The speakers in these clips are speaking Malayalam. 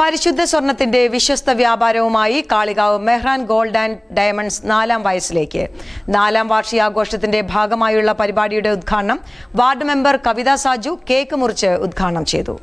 പരിശുദ്ധ സ്വർണത്തിന്റെ വിശ്വസ്ത വ്യാപാരവുമായി Kalikavu Mehran gold and diamonds 4ാം വയസ്സിലേക്ക് 4ാം വാർഷികാഘോഷത്തിന്റെ ഭാഗമായുള്ള പരിപാടിയുടെ ഉദ്ഘാടനം ward member Kavitha Saju cake മുറിച്ച് ഉദ്ഘാടനം ചെയ്തു.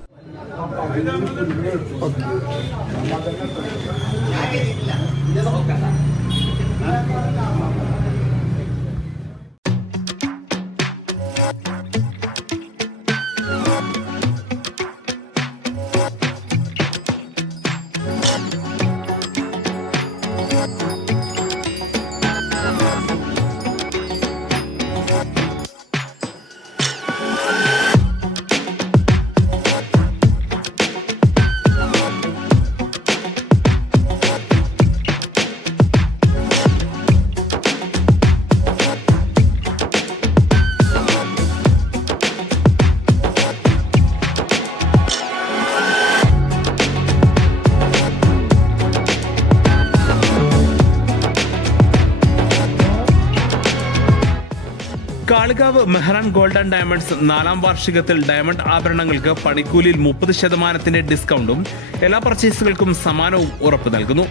Kalikavu Mehran gold and diamonds 4ാം വാർഷികത്തിൽ ഡയമണ്ട് ആഭരണങ്ങൾക്ക് പണിക്കൂലിയിൽ 30% ഡിസ്കൗണ്ടും എല്ലാ പർച്ചേസുകൾക്കും സമ്മാനവും ഉറപ്പു നൽകുന്നു.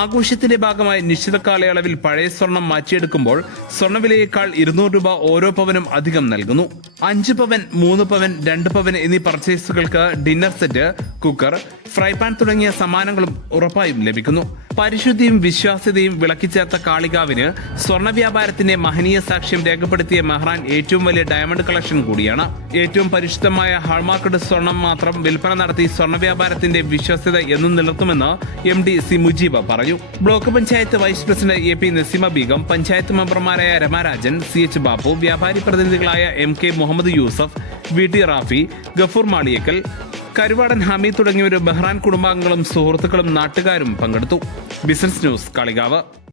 ആഘോഷത്തിന്റെ ഭാഗമായി നിശ്ചിത കാലയളവിൽ പഴയ സ്വർണം മാറ്റിയെടുക്കുമ്പോൾ സ്വർണ്ണവിലയേക്കാൾ 200 രൂപ ഓരോ പവനും അധികം നൽകുന്നു. 5 പവൻ, 3 പവൻ, 2 പവൻ എന്നീ പർച്ചേസുകൾക്ക് dinner set, cooker, fry pan തുടങ്ങിയ സമ്മാനങ്ങളും ഉറപ്പായും ലഭിക്കുന്നു. പരിശുദ്ധിയും വിശ്വാസ്യതയും വിളക്കിച്ചേർത്ത കാളികാവിന് സ്വർണ്ണ വ്യാപാരത്തിന്റെ മഹനീയ സാക്ഷ്യം രേഖപ്പെടുത്തിയ മെഹ്റാൻ ഏറ്റവും വലിയ ഡയമണ്ട് കളക്ഷൻ കൂടിയാണ്. ഏറ്റവും പരിശുദ്ധമായ ഹാൾമാർക്കഡ് സ്വർണം മാത്രം വിൽപ്പന നടത്തി സ്വർണ്ണ വ്യാപാരത്തിന്റെ വിശ്വാസ്യത എന്നും നിലനിർത്തുമെന്ന് MD സി മുജീബ് പറഞ്ഞു. Block panchayat vice president AP Naseema Begum, panchayat മെമ്പർമാരായ രമാരാജൻ, CH ബാബു, വ്യാപാരി പ്രതിനിധികളായ MK മുഹമ്മദ് യൂസഫ്, VT റാഫി, ഗഫൂർ മാളിയേക്കൽ, കരുവാടൻ ഹമീദ് തുടങ്ങിയവരും മെഹ്റാൻ കുടുംബാംഗങ്ങളും സുഹൃത്തുക്കളും നാട്ടുകാരും പങ്കെടുത്തു. Business news Kalikavu.